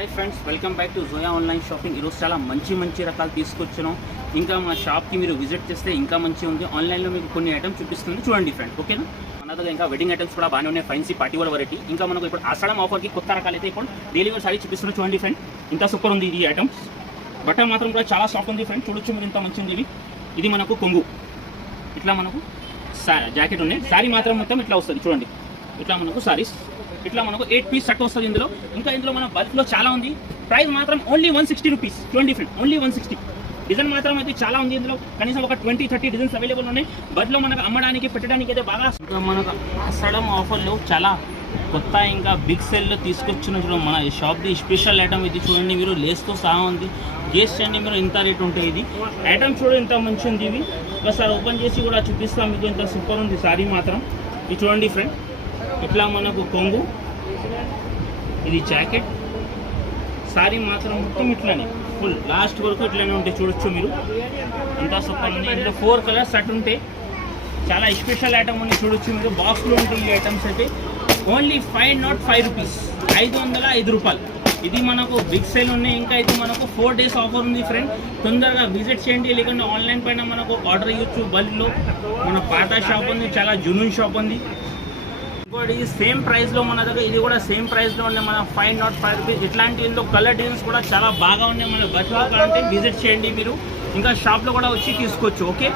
Hi friends, welcome back to Zoya online shopping. ఈరోజు చాలా మంచి రకాలు తీసుకొచ్చాను. ఇంకా మా షాప్కి మీరు విజిట్ చేస్తే ఇంకా మంచిగా ఉంది. ఆన్లైన్లో మీకు కొన్ని ఐటమ్స్ చూపిస్తుంది, చూడండి ఫ్రెండ్. ఓకేనా? మన దగ్గర ఇంకా వెడ్డింగ్ ఐటమ్స్ కూడా బాగానే ఉన్నాయి, ఫ్యాన్సీ పార్టీ వేర్ వెరైటీ. ఇంకా మనకు ఇప్పుడు ఆషాఢం ఆఫర్కి కొత్త రకాలు అయితే ఇప్పుడు డైలీ వేర్ సారీ చూపిస్తున్నాను, చూడండి ఫ్రెండ్. ఇంకా సూపర్ ఉంది ఈ ఐటమ్స్. బట్టర్ మాత్రం కూడా చాలా సాఫ్ట్ ఉంది ఫ్రెండ్, చూడొచ్చు మీరు, ఇంత మంచిగా ఉంది. ఇది మనకు కొంగు, ఇట్లా మనకు జాకెట్ ఉన్నాయి. సారీ మాత్రం మొత్తం ఇట్లా వస్తుంది, చూడండి. ఇట్లా మనకు సారీస్, ఇట్లా మనకు 8 పీస్ సెట్ వస్తుంది ఇందులో. ఇంకా ఇందులో మన బల్క్లో చాలా ఉంది. ప్రైస్ మాత్రం ఓన్లీ 160 రూపీస్, చూడండి ఫ్రెండ్, ఓన్లీ 160. డిజైన్ మాత్రం అయితే చాలా ఉంది ఇందులో, కనీసం ఒక 20-30 డిజైన్స్ అవైలబుల్ ఉన్నాయి. బట్లో మనకు అమ్మడానికి పెట్టడానికి అయితే బాగా. ఇంకా మనకు ఆషాఢం ఆఫర్లో చాలా కొత్త ఇంకా బిగ్ సెల్లో తీసుకొచ్చిన చూడండి. మన షాప్ది స్పెషల్ ఐటమ్ ఇది, చూడండి మీరు, లేస్తో సహా ఉంది. గేస్ చేయండి మీరు, ఇంత రేట్ ఉంటాయి. ఇది ఐటమ్ చూడండి, ఇంత మంచి ఉంది. ఇవి ఒకసారి ఓపెన్ చేసి కూడా చూపిస్తాం మీకు, ఇంత సూపర్ ఉంది సారీ మాత్రం. ఇది చూడండి ఫ్రెండ్, ఇట్లా మనకు కొంగు, ఇది జాకెట్, సారీ మాత్రం మొత్తం ఇట్లానే ఫుల్ లాస్ట్ వరకు ఇట్లానే ఉంటాయి, చూడొచ్చు మీరు. ఇంత సూపర్ ఉంది. ఇందులో 4 కలర్స్ సెట్ ఉంటాయి. చాలా స్పెషల్ ఐటమ్ ఉంది, చూడొచ్చు మీరు. బాక్స్లో ఉంటాయి ఈ ఐటమ్స్ అయితే. ఓన్లీ 505 రూపీస్, 505 రూపాయలు. ఇది మనకు బిగ్ సేల్ ఉన్నాయి. ఇంకా ఇది మనకు 4 డేస్ ఆఫర్ ఉంది ఫ్రెండ్. తొందరగా విజిట్ చేయండి, లేకుంటే ఆన్లైన్ పైన మనకు ఆర్డర్ ఇవ్వచ్చు. బల్క్లో మన పాత షాప్ ఉంది, చాలా జునూన్ షాప్ ఉంది. ఇంకోటి సేమ్ ప్రైస్లో మన దగ్గర, ఇది కూడా సేమ్ ప్రైస్లో ఉన్నాయి. మన 505 రూపీస్. ఇట్లాంటి ఇందులో కలర్ డిజైన్స్ కూడా చాలా బాగా ఉన్నాయి. మన బల్క్లో కావాలంటే విజిట్ చేయండి మీరు. ఇంకా షాప్లో కూడా వచ్చి తీసుకోవచ్చు. ఓకే.